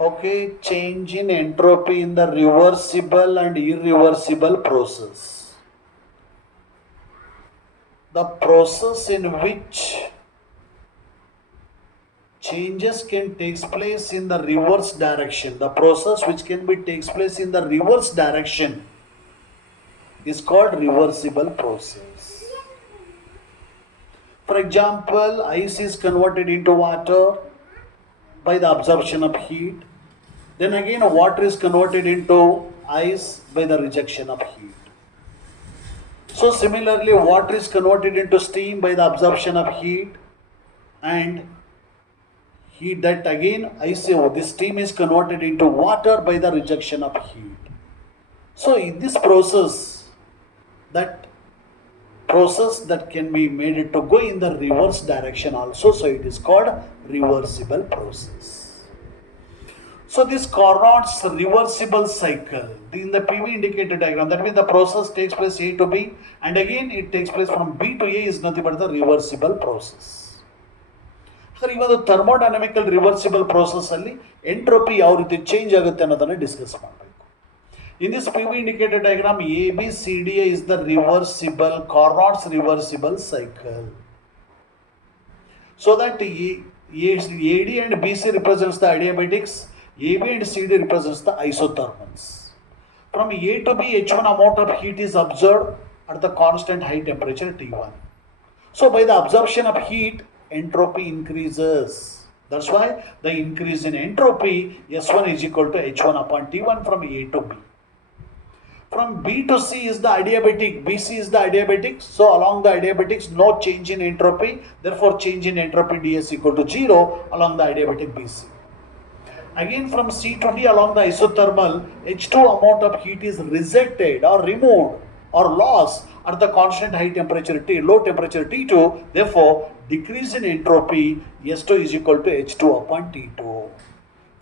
Okay, change in entropy in the reversible and irreversible process. The process in which changes can takes place in the reverse direction. The process which can be takes place in the reverse direction is called reversible process. For example, ice is converted into water by the absorption of heat. Then again, water is converted into ice by the rejection of heat. So similarly, water is converted into steam by the absorption of heat, and heat that again I say this steam is converted into water by the rejection of heat. So in this that process that can be made it to go in the reverse direction also, so it is called reversible process. So this Carnot's reversible cycle in the PV indicator diagram, that means the process takes place A to B and again it takes place from B to A, is nothing but the reversible process. Sir ಇವತ್ತು thermodynamical reversible process ಅಲ್ಲಿ entropy ಯಾವ ರೀತಿ change ಆಗುತ್ತೆ ಅನ್ನೋದನ್ನ discuss ಮಾಡಬೇಕು. In this P V indicator diagram A B C D A is the reversible Carnot's reversible cycle. So that AD and BC represents the adiabatics, AB and CD represents the isothermals. From A to B, H1 amount of heat is absorbed at the constant high temperature T1. So by the absorption of heat, entropy increases. That's why the increase in entropy S1 is equal to H1 upon T1 from A to B. From B to C is the adiabatic, BC is the adiabatic. So along the adiabatics, no change in entropy. Therefore, change in entropy ds equal to 0 along the adiabatic BC. Again from C to D along the isothermal, H2 amount of heat is rejected or removed or lost at the constant high temperature T, low temperature T2. Therefore, decrease in entropy S2 is equal to H2 upon T2.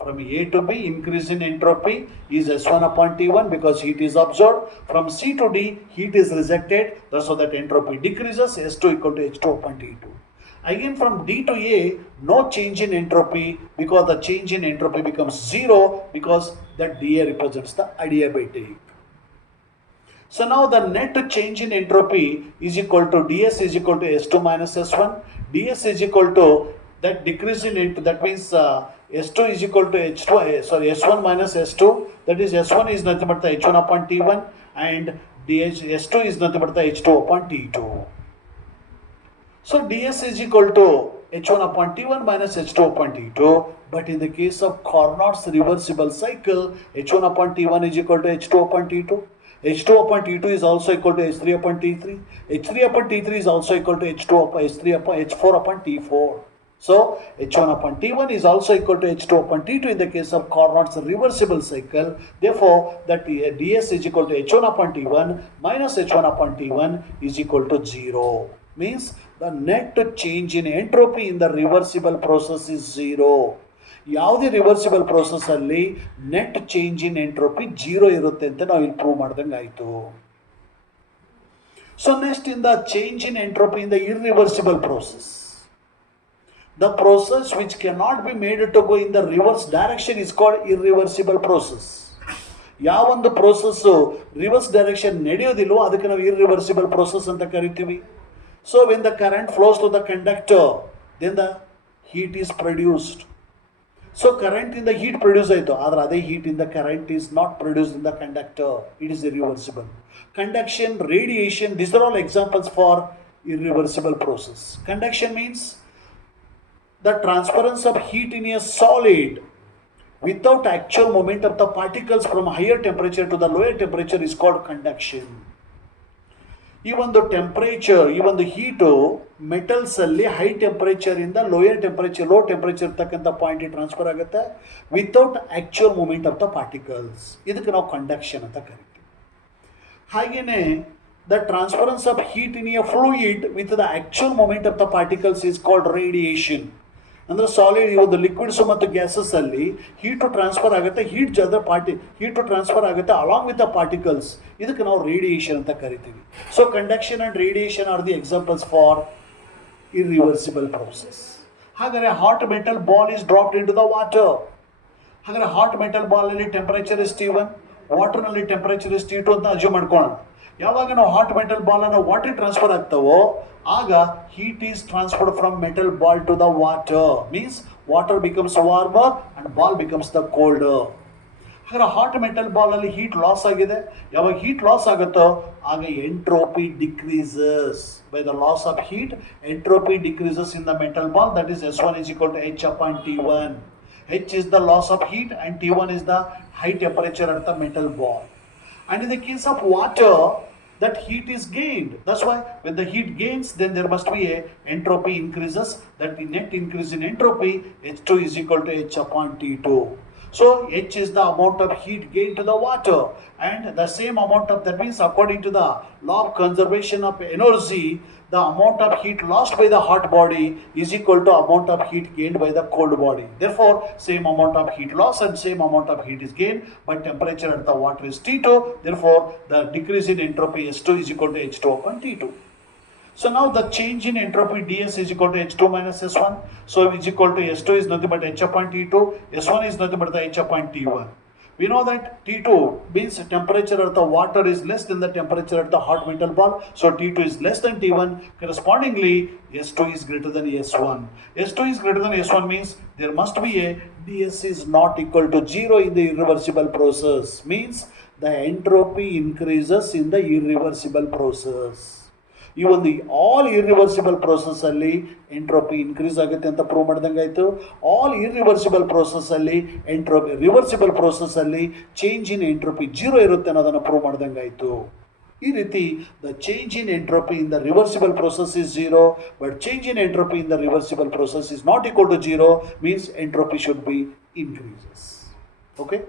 From A to B, increase in entropy is S1 upon T1 because heat is absorbed. From C to D, heat is rejected. So that entropy decreases, S2 equal to H2 upon T2. Again from D to A, no change in entropy because the change in entropy becomes 0 because that dA represents the adiabatic. So now the net change in entropy is equal to ds is equal to S2 minus S1. ds is equal to that decrease in entropy, that means S2 is equal to S1 minus S2, that is S1 is nothing but the H1 upon T1 and S2 is nothing but the H2 upon T2. So ds is equal to H1 upon T1 minus H2 upon T2, but in the case of Carnot's reversible cycle, H1 upon T1 is equal to H2 upon T2. H2 upon T2 is also equal to H3 upon T3. H3 upon T3 is also equal to H2 upon H3 upon H4 upon T4. So H1 upon T1 is also equal to H2 upon T2 in the case of Carnot's reversible cycle. Therefore, that ds is equal to H1 upon T1 minus H1 upon T1 is equal to 0. Means the net change in entropy in the reversible process is 0. ಯಾವುದೇ reversible process ಅಲ್ಲಿ net change in entropy 0 ಇರುತ್ತೆ ಅಂತ ನಾವು ಇಲ್ಲಿ prove ಮಾಡ್ದಂಗೆ ಆಯಿತು. So next in the change in entropy in the irreversible process, the process which cannot be made to go in the reverse direction is called irreversible process. ಯಾವ ಒಂದು process reverse direction ನಡೆಯೋದಿಲ್ವೋ ಅದಕ್ಕೆ ನಾವು irreversible process ಅಂತ ಕರಿತೀವಿ. So when the current flows through the conductor, then the heat is produced. So current in the heat produced ಆಯಿತು, ಆದರೆ ಅದೇ heat in the current is not produced in the conductor. It is irreversible. Conduction, radiation, these are all examples for irreversible process. Conduction means the transference of heat in a solid without actual movement of the particles from higher temperature to the lower temperature is called conduction. ಈ ಒಂದು temperature, ಈ ಒಂದು heat metals ಅಲ್ಲಿ high temperature ಇಂದ lower temperature, low temperature ಇರ್ತಕ್ಕಂಥ point transfer ಆಗುತ್ತೆ without actual movement of the particles. ಇದಕ್ಕೆ ನಾವು ಕಂಡಕ್ಷನ್ ಅಂತ ಕರಿತೀವಿ. ಹಾಗೆಯೇ the transference of heat in a fluid with the actual movement of the particles is called radiation. ಅಂದರೆ solid, ಈ ಒಂದು ಲಿಕ್ವಿಡ್ಸ್ ಮತ್ತು ಗ್ಯಾಸಸ್ ಅಲ್ಲಿ ಹೀಟು ಟ್ರಾನ್ಸ್ಫರ್ ಆಗುತ್ತೆ, ಹೀಟು ಟ್ರಾನ್ಸ್ಫರ್ ಆಗುತ್ತೆ ಅಲಾಂಗ್ ವಿತ್ ದ ಪಾರ್ಟಿಕಲ್ಸ್. ಇದಕ್ಕೆ ನಾವು ರೇಡಿಯೇಷನ್ ಅಂತ ಕರಿತೀವಿ. So conduction and radiation are the examples for irreversible process. ಹಾಗಾದರೆ hot metal ball is dropped in to the water. ಹಾಗಾದ್ರೆ ಹಾಟ್ ಮೆಟಲ್ ಬಾಲಲ್ಲಿ ಟೆಂಪರೇಚರ್ ಇಸ್ T1, ವಾಟರ್ನಲ್ಲಿ temperature is T2 ಅಂತ assume ಮಾಡ್ಕೊಳ್ಳೋಣ. ಯಾವಾಗ ನಾವು ಹಾಟ್ ಮೆಟಲ್ ಬಾಲನ್ನು ವಾಟರ್ ಟ್ರಾನ್ಸ್ಫರ್ ಆಗ್ತಾವೋ ಆಗ heat is transferred from metal ball to the water, means water becomes warmer and ball becomes the colder. ಹಾಗಾದ್ರೆ ಹಾಟ್ ಮೆಟಲ್ ಬಾಲ್ ಅಲ್ಲಿ ಹೀಟ್ ಲಾಸ್ ಆಗಿದೆ. ಯಾವಾಗ ಹೀಟ್ ಲಾಸ್ ಆಗುತ್ತೋ ಆಗ entropy decreases. By the loss of heat entropy decreases in the metal ball, that is S1 is equal to H upon T1. H is the loss of heat and T1 is the high temperature at the metal ball. And in the case of water, that heat is gained. That's why when the heat gains, then there must be a entropy increases. That the net increase in entropy, H2 is equal to H upon T2. So H is the amount of heat gained to the water, and the same amount of, that means according to the law of conservation of energy, the amount of heat lost by the hot body is equal to amount of heat gained by the cold body. Therefore, same amount of heat loss and same amount of heat is gained, but temperature at the water is T2. Therefore, the decrease in entropy S2 is equal to H2 upon T2. So now the change in entropy ds is equal to H2 minus S1. So it is equal to S2 is nothing but H upon T2. S1 is nothing but the H upon T1. We know that T2 means temperature at the water is less than the temperature at the hot metal ball. So T2 is less than T1. Correspondingly, S2 is greater than S1. S2 is greater than S1 means there must be a ds is not equal to 0 in the irreversible process. Means the entropy increases in the irreversible process. ಈ ಒಂದು all irreversible process ಅಲ್ಲಿ entropy increase ಆಗುತ್ತೆ ಅಂತ prove ಮಾಡ್ದಂಗಾಯ್ತು. All irreversible process ಅಲ್ಲಿ entropy, reversible process ಅಲ್ಲಿ change in entropy 0 ಇರುತ್ತೆ ಅನ್ನೋದನ್ನು ಪ್ರೂವ್ ಮಾಡ್ದಂಗಾಯ್ತು. ಈ ರೀತಿ the change in entropy in the reversible process is 0, but change in entropy in the reversible process is not equal to 0, means entropy should be increases. Okay.